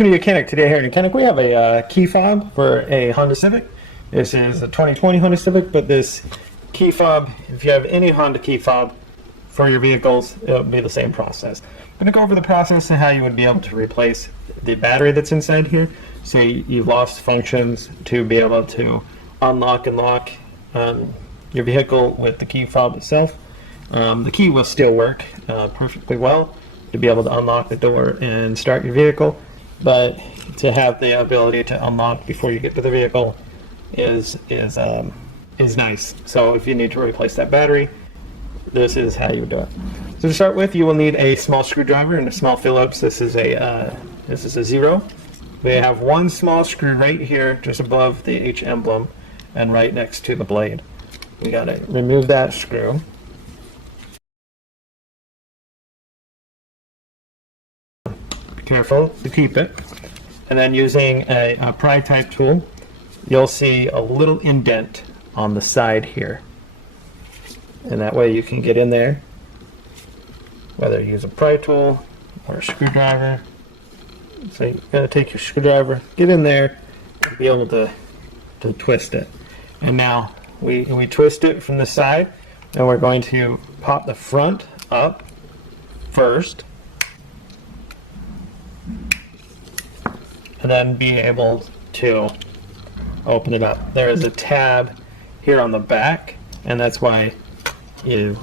Welcome to YOUCANIC. Today here in YOUCANIC we have a key fob for a Honda Civic. This is a 2020 Honda Civic, but this key fob, if you have any Honda key fob for your vehicles, it'll be the same process. I'm going to go over the process and how you would be able to replace the battery that's inside here. So you've lost functions to be able to unlock and lock your vehicle with the key fob itself. The key will still work perfectly well to be able to unlock the door and start your vehicle, but to have the ability to unlock before you get to the vehicle is nice. So if you need to replace that battery, this is how you would do it. So to start with, you will need a small screwdriver and a small Phillips. This is a 0. We have one small screw right here, just above the H emblem, and right next to the blade. We gotta remove that screw. Be careful to keep it. And then using a pry type tool, you'll see a little indent on the side here. And that way you can get in there, whether you use a pry tool or a screwdriver. So you're going to take your screwdriver, get in there, and be able to twist it. And now we twist it from the side, and we're going to pop the front up first, and then be able to open it up. There is a tab here on the back, and that's why you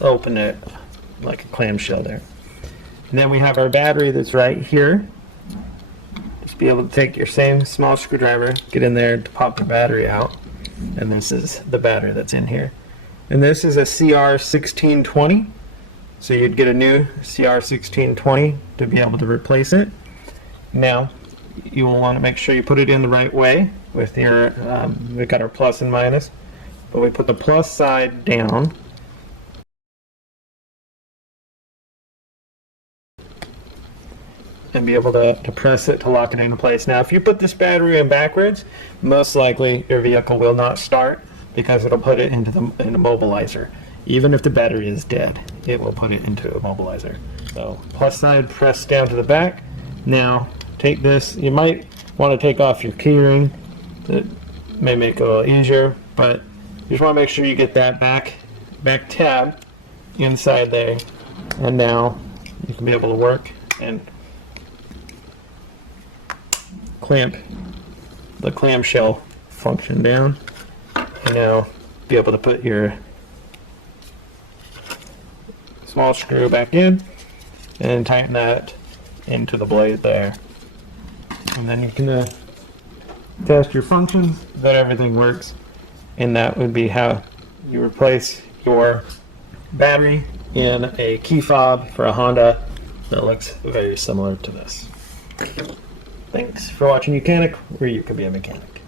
open it like a clamshell there. And then we have our battery that's right here. Just be able to take your same small screwdriver, get in there to pop the battery out, and this is the battery that's in here. And this is a CR1620, so you'd get a new CR1620 to be able to replace it. Now you will want to make sure you put it in the right way with your we've got our plus and minus, but we put the plus side down and be able to press it to lock it into place. Now if you put this battery in backwards, most likely your vehicle will not start because it'll put it into the immobilizer. Even if the battery is dead, it will put it into immobilizer. So plus side pressed down to the back. Now take this, you might want to take off your key ring. That may make it a little easier, but you just want to make sure you get that back tab inside there, and now you can be able to work and clamp the clamshell function down, and now be able to put your small screw back in and tighten that into the blade there. And then you can test your functions that everything works, and that would be how you replace your battery in a key fob for a Honda that looks very similar to this. Thanks for watching YOUCANIC, where you can be a mechanic.